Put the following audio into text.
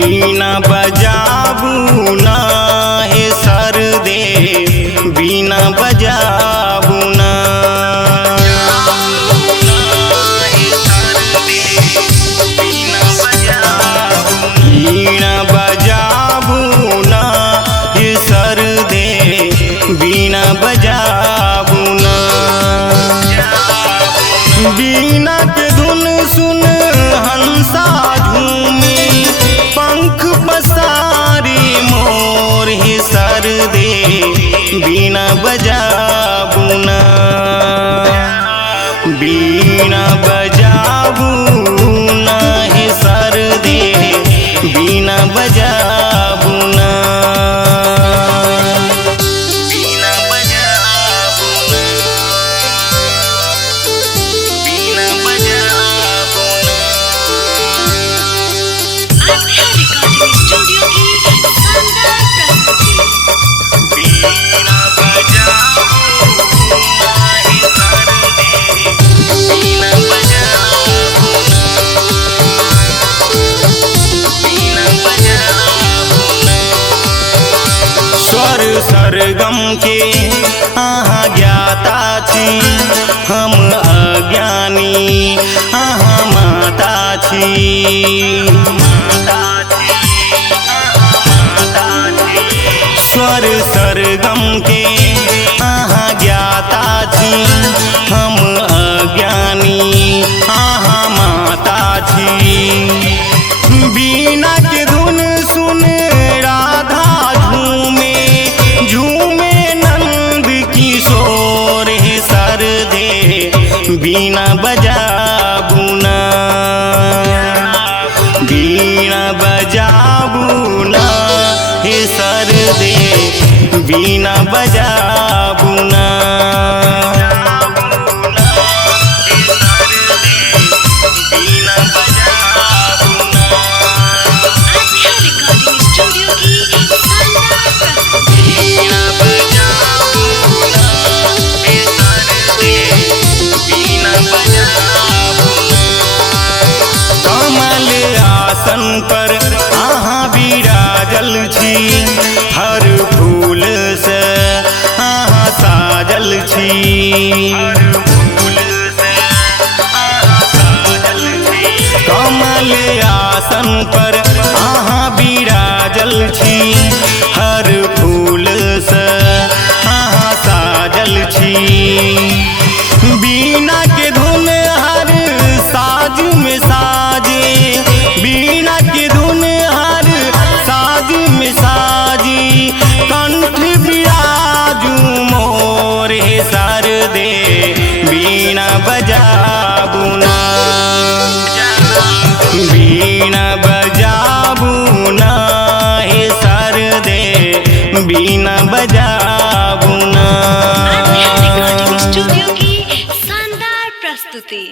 बीना बजाबू ना हे सरदे बीना बजाबू ना बीना बजाबू ना हे सरदे बीना बजाबू ना बीना के धुन सुन हंसा झूमे पंख पसारी मोर ही सरदे बीना बजाबू ना बीना बजाबू ना ही सरदे बीना बजाबू ना बीना बजाबू ना बीना बजाबू ना आध्या रिकॉर्डिंग स्टूडियो की शानदार प्रस्तुति। बीना बजाबू ना हे सरदे बीना बजाबू ना बीना बजाबू ना स्वर सरगम के आहा ज्ञाता छी हम अज्ञानी आहा माता छी स्वर सरगम के आहा ज्ञाता छी हम अज्ञानी आहा माता छी बीना के धुन सुन राधा झूमे झूमे नंद किशोर हे सरदे बीना बजाबू ना बीना बजाबू ना हे सरदे बीना बजाबू ना बीना बजाबू ना आध्या रिकॉर्डिंग स्टूडियो की शानदार प्रस्तुति। बीना बजाबू ना हे सरदे बीना बजाबू ना कमल आसन पर आहा विराजल छी हर फूल से आहा साजल छी कमल आसन पर आहा विराजल छी हर फूल से आहा साजल छी बीना के धुन हर साज में साजे बीना के धुन हर साज में साजी कंठ बिराजू मोर हे सरदे बीना बजाबू ना बीना बजाबू ना हे सरदे बीना बजाबू ना आध्या रिकॉर्डिंग स्टूडियो की शानदार प्रस्तुति।